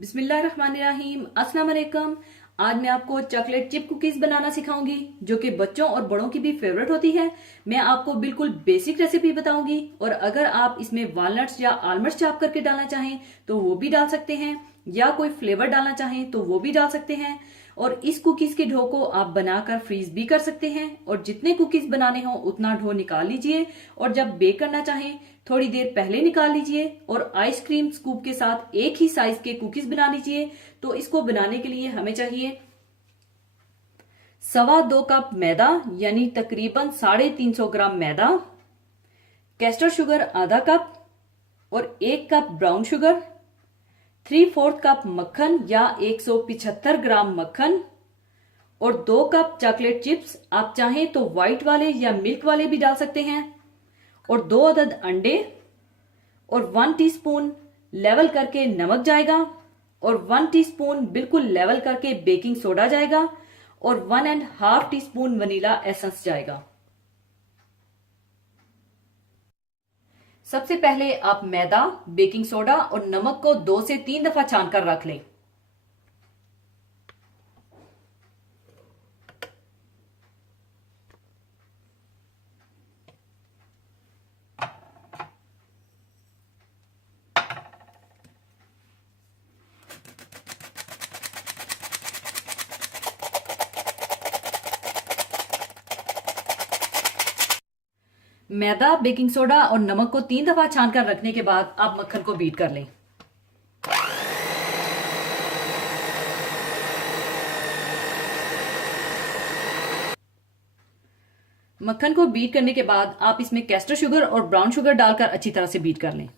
बिस्मिल्लाहिर्रहमानिर्रहीम। अस्सलाम वालेकुम। आज मैं आपको चॉकलेट चिप कुकीज बनाना सिखाऊंगी जो कि बच्चों और बड़ों की भी फेवरेट होती है। मैं आपको बिल्कुल बेसिक रेसिपी बताऊंगी और अगर आप इसमें वॉलनट्स या आलमंड्स चॉप करके डालना चाहें तो वो भी डाल सकते हैं, या कोई फ्लेवर डालना चाहें तो वो भी डाल सकते हैं। और इस कुकीज के डो को आप बनाकर फ्रीज भी कर सकते हैं और जितने कुकीज बनाने हो उतना डो निकाल लीजिए और जब बेक करना चाहें थोड़ी देर पहले निकाल लीजिए और आइसक्रीम स्कूप के साथ एक ही साइज के कुकीज बना लीजिए। तो इसको बनाने के लिए हमें चाहिए 2.25 कप मैदा, यानी तकरीबन 350 ग्राम मैदा, कैस्टर शुगर आधा कप और 1 कप ब्राउन शुगर, 3/4 कप मक्खन या 175 ग्राम मक्खन और 2 कप चॉकलेट चिप्स। आप चाहें तो व्हाइट वाले या मिल्क वाले भी डाल सकते हैं और 2 अदद अंडे और 1 टीस्पून लेवल करके नमक जाएगा और 1 टीस्पून बिल्कुल लेवल करके बेकिंग सोडा जाएगा और 1.5 टीस्पून वनीला एसेंस जाएगा। सबसे पहले आप मैदा, बेकिंग सोडा और नमक को 2 से 3 दफा छानकर रख लें। मैदा, बेकिंग सोडा और नमक को 3 दफा छानकर रखने के बाद आप मक्खन को बीट कर लें। मक्खन को बीट करने के बाद आप इसमें कैस्टर शुगर और ब्राउन शुगर डालकर अच्छी तरह से बीट कर लें।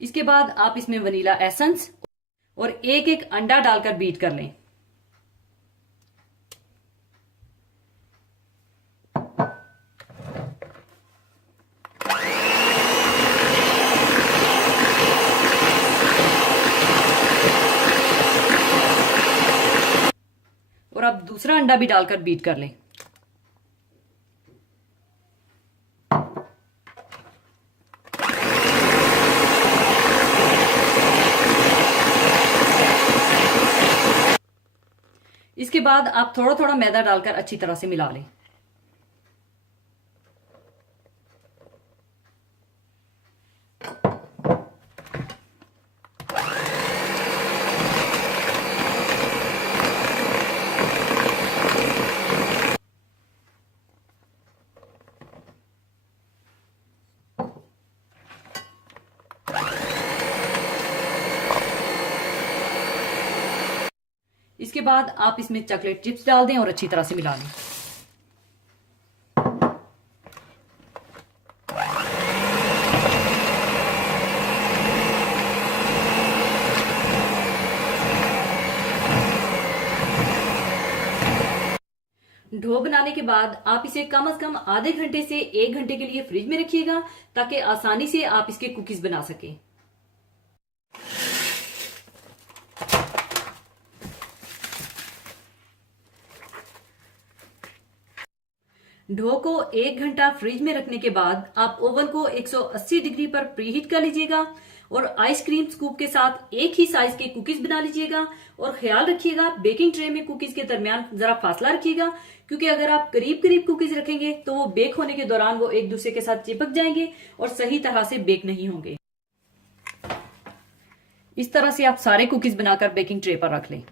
इसके बाद आप इसमें वनीला एसेंस और एक एक अंडा डालकर बीट कर लें। और अब दूसरा अंडा भी डालकर बीट कर लें। इसके बाद आप थोड़ा थोड़ा मैदा डालकर अच्छी तरह से मिला लें। इसके बाद आप इसमें चॉकलेट चिप्स डाल दें और अच्छी तरह से मिला लें। डो बनाने के बाद आप इसे कम से कम आधे घंटे से 1 घंटे के लिए फ्रिज में रखिएगा ताकि आसानी से आप इसके कुकीज बना सकें। डो को 1 घंटा फ्रिज में रखने के बाद आप ओवन को 180 डिग्री पर प्रीहीट कर लीजिएगा और आइसक्रीम स्कूप के साथ एक ही साइज के कुकीज बना लीजिएगा। और ख्याल रखिएगा बेकिंग ट्रे में कुकीज के दरमियान जरा फासला रखिएगा, क्योंकि अगर आप करीब करीब कुकीज रखेंगे तो वो बेक होने के दौरान वो एक दूसरे के साथ चिपक जाएंगे और सही तरह से बेक नहीं होंगे। इस तरह से आप सारे कुकीज बनाकर बेकिंग ट्रे पर रख लें।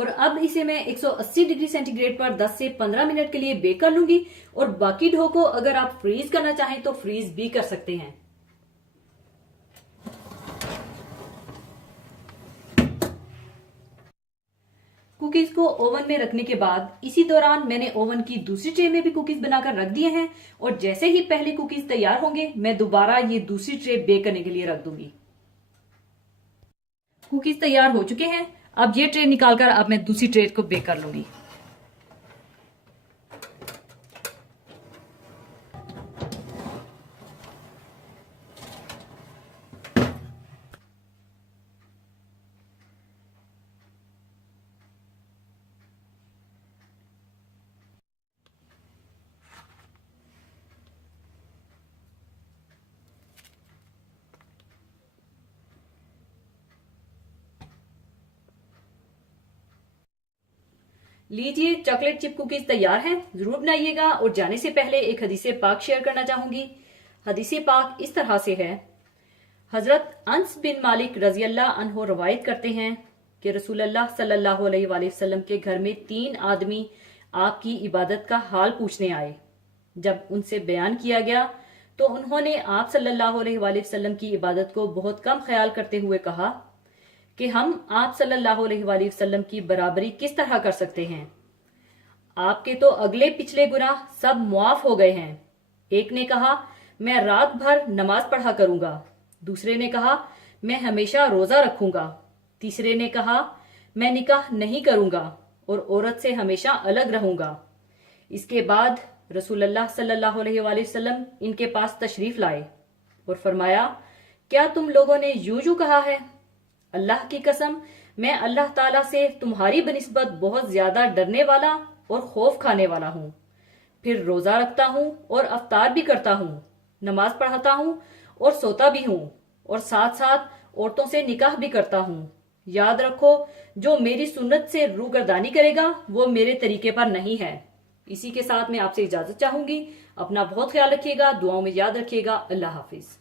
और अब इसे मैं 180 डिग्री सेंटीग्रेड पर 10 से 15 मिनट के लिए बेक कर लूंगी। और बाकी डो को अगर आप फ्रीज करना चाहें तो फ्रीज भी कर सकते हैं। कुकीज को ओवन में रखने के बाद इसी दौरान मैंने ओवन की दूसरी ट्रे में भी कुकीज बनाकर रख दिए हैं। और जैसे ही पहले कुकीज तैयार होंगे मैं दोबारा ये दूसरी ट्रे बेक करने के लिए रख दूंगी। कुकीज तैयार हो चुके हैं। अब ये ट्रे निकालकर अब मैं दूसरी ट्रे को बेक कर लूंगी। लीजिए, चॉकलेट चिप कुकीज तैयार हैं। जरूर बनाइएगा। और जाने से पहले एक हदीसे पाक शेयर करना चाहूंगी। हदीसे पाक इस तरह से है। हजरत अनस बिन मालिक रजी अल्लाह अन्हो रवायत करते हैं कि रसूलुल्लाह सल्लल्लाहु अलैहि वसल्लम के घर में 3 आदमी आपकी इबादत का हाल पूछने आए। जब उनसे बयान किया गया तो उन्होंने आप सल्लल्लाहु अलैहि वसल्लम की इबादत को बहुत कम ख्याल करते हुए कहा कि हम आप सल्लल्लाहु अलैहि वसल्लम की बराबरी किस तरह कर सकते हैं। आपके तो अगले पिछले गुनाह सब मुआफ हो गए हैं। एक ने कहा, मैं रात भर नमाज पढ़ा करूंगा। दूसरे ने कहा, मैं हमेशा रोजा रखूंगा। तीसरे ने कहा, मैं निकाह नहीं करूंगा और औरत से हमेशा अलग रहूंगा। इसके बाद रसूलुल्लाह सल्लल्लाहु अलैहि वसल्लम इनके पास तशरीफ लाए और फरमाया, क्या तुम लोगों ने यूं यूं कहा है? अल्लाह की कसम, मैं अल्लाह ताला से तुम्हारी बनिस्बत बहुत ज्यादा डरने वाला और खौफ खाने वाला हूँ। फिर रोजा रखता हूँ और अफ्तार भी करता हूँ, नमाज पढ़ाता हूँ और सोता भी हूँ, और साथ साथ औरतों से निकाह भी करता हूँ। याद रखो, जो मेरी सुन्नत से रूगर्दानी करेगा वो मेरे तरीके पर नहीं है। इसी के साथ मैं आपसे इजाजत चाहूंगी। अपना बहुत ख्याल रखिएगा, दुआओं में याद रखिएगा। अल्लाह हाफिज।